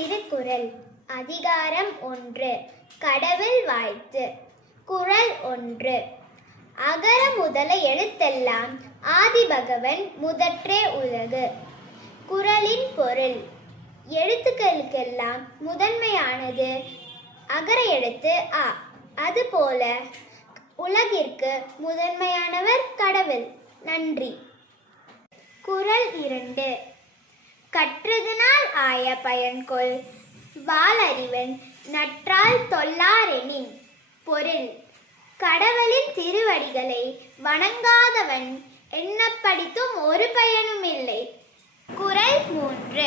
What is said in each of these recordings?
திருக்குறள் அதிகாரம் 1 கடவுள் வாழ்த்து. குறள் 1. அகர முதல எழுத்தெல்லாம் ஆதிபகவன் முதற்றே உலகு. குறளின் பொருள்: எழுத்துக்களுக்கெல்லாம் முதன்மையானது அகர எழுத்து அ. அதுபோல உலகிற்கு முதன்மையானவர் கடவுள். நன்றி. குறள் 2. கற்றதனால் ஆய பயன்கொள் வாளறிவன் நற்றால் தொல்லாரெனின். பொருள்: கடவுளின் திருவடிகளை வணங்காதவன் எண்ணப்படித்தும் ஒரு பயனும் இல்லை. குறள் 3.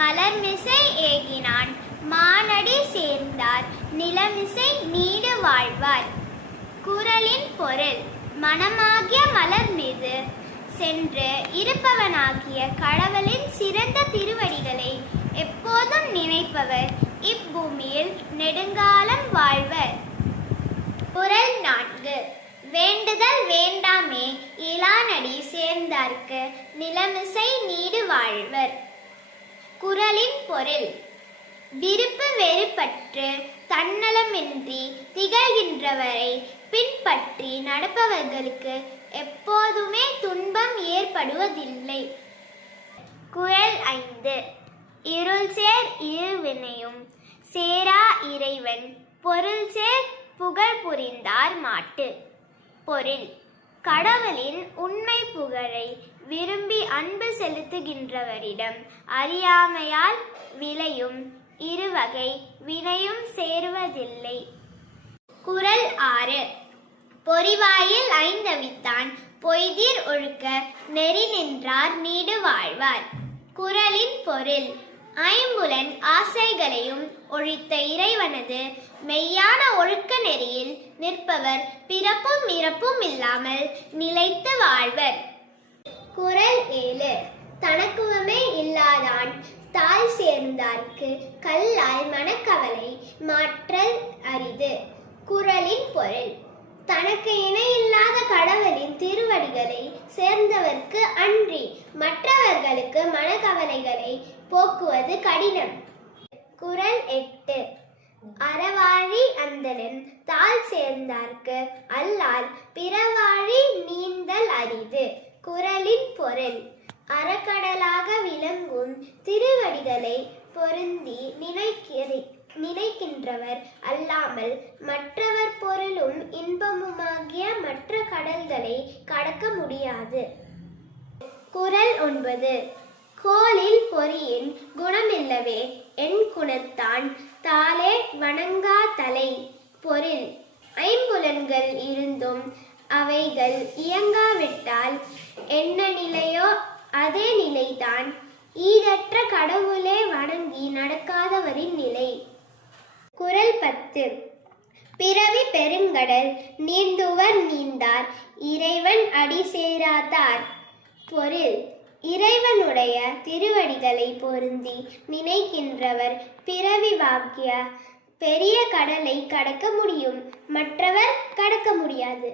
மலர்மிசை ஏகினான் மானடி சேர்ந்தார் நிலமிசை நீடு வாழ்வார். குறளின் பொருள்: மனமாகிய மலர் மீது சென்று இருப்பவனாகிய கடவுளின் சிறந்த திருவடிகளை எப்போதும் நினைப்பவர் இப்பூமியில் நெடுங்காலம் வாழ்வர். குறள் 4. வேண்டுதல் வேண்டாமே இலானடி சேர்ந்தார்க்கு நிலமிசை நீடு வாழ்வர். குறளின் பொருள்: விருப்பு வெறுப்பற்று தன்னலமின்றி திகழ்கின்றவரை பின்பற்றி நடப்பவர்களுக்கு எப்போதுமே துன்பம் ஏற்படுவதில்லை. குறள் 5. இருள் சேர் இருவினையும் சேரா இறைவன் பொருள் சேர் புகழ் புரிந்தார் மாட்டு. பொருள்: கடவுளின் உண்மை புகழை விரும்பி அன்பு செலுத்துகின்றவரிடம் அறியாமையால் விளையும் இருவகை வினையும் சேருவதில்லை. குறள் 6. பொறிவாயில் ஐந்தவித்தான் பொய்தீர் ஒழுக்க நெறி நின்றார் நீடு வாழ்வார். குறளின் பொருள்: ஐம்புலன் ஆசைகளையும் ஒழித்த இறைவனது மெய்யான ஒழுக்க நெறியில் நிற்பவர் பிறப்பும் இறப்பும் இல்லாமல் நிலைத்து வாழ்வர். குறள் 7. தனக்குவமே இல்லாதான் தாழ் சேர்ந்தார்க்கு கல்லால் மனக்கவலை மாற்றல் அரிது. குறளின் பொருள்: தனக்கு இணையில்லாத கடவுளின் திருவடிகளை சேர்ந்தவர்க்கு அன்றி மற்றவர்களுக்கு மனக்கவலைகளை போக்குவது கடினம். குறள் 8. அறவாழி அந்தணன் தாழ் சேர்ந்தார்க்கு அல்லால் பிறவாழி நீந்தல் அரிது. குறளின் பொருள்: அறக்கடலாக விளங்கும் திருவடிகளை பொருந்தி நினைக்கின்றவர் அல்லாமல் மற்றவர் பொருளும் இன்பமுமாகிய மற்ற கடல்களை கடக்க முடியாது. குறள் 9. கோலில் பொறியின் குணமில்லவே என் குணத்தான் தாளே வணங்கா தலை. பொருள்: ஐம்புலன்கள் இருந்தும் அவைகள் இயங்காவிட்டால் என்ன நிலையோ அதே நிலைதான் ஈதற்ற கடவுளே வணங்கி நடக்காதவரின் நிலை. குறள் 10. பிறவி பெருங்கடல் நீந்துவர் நீந்தார் இறைவன் அடி சேராதார். பொருள்: இறைவனுடைய திருவடிகளை பொருந்தி நினைக்கின்றவர் பிறவிவாகிய பெரிய கடலை கடக்க முடியும், மற்றவர் கடக்க முடியாது.